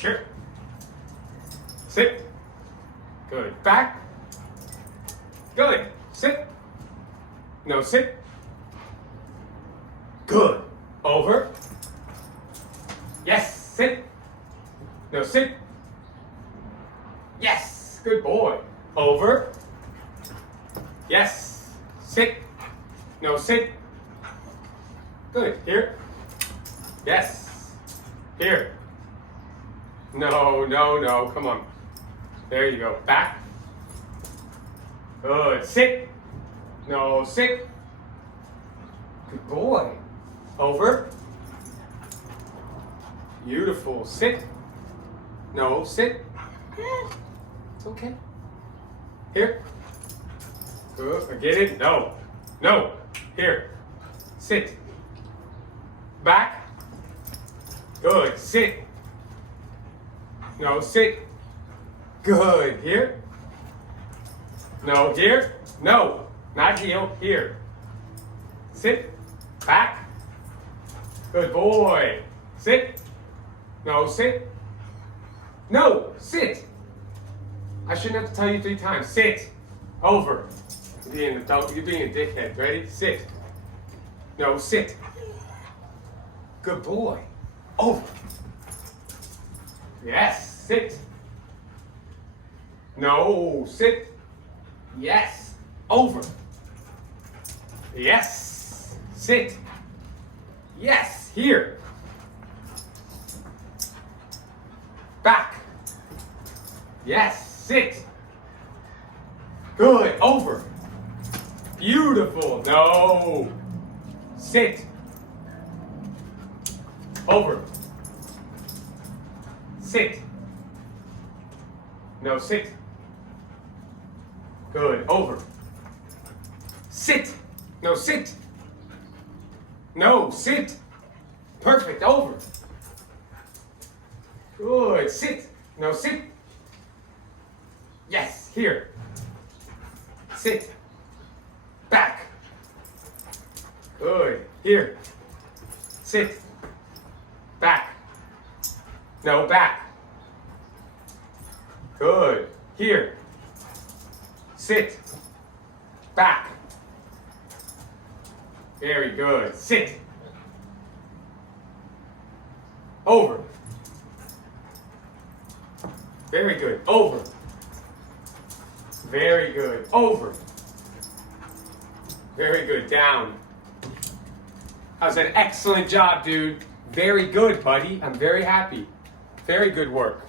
Here. Sit. Good. Back. Good. Sit. No, sit. Good. Over. Yes. Sit. No, sit. Yes. Good boy. Over. Yes. Sit. No, sit. Good. Here. Yes. Here. No, no, no. Come on. There you go. Back. Good. Sit. No, sit. Good boy. Over. Beautiful. Sit. No, sit. It's okay. Here. Good. I get it. No. No. Here. Sit. Back. Good. Sit. No, sit. Good. Here. No, here. No. Not heel. Here. Sit. Back. Good boy. Sit. No, sit. No, sit. I shouldn't have to tell you 3 times. Sit. Over. You're being a dickhead. Ready? Sit. No, sit. Good boy. Over. Yes. Sit. No, sit. Yes. Over. Yes. Sit. Yes. Here. Back. Yes. Sit. Good. Over. Beautiful. No. Sit. Over. Sit. No, sit. Good. Over. Sit. No, sit. No, sit. Perfect. Over. Good. Sit. No, sit. Yes. Here. Sit. Back. Good. Here. Sit. Back. No, back. Good. Here. Sit. Back. Very good. Sit. Over. Very good. Over. Very good. Over. Very good. Down. That was an excellent job, dude. Very good, buddy. I'm very happy. Very good work.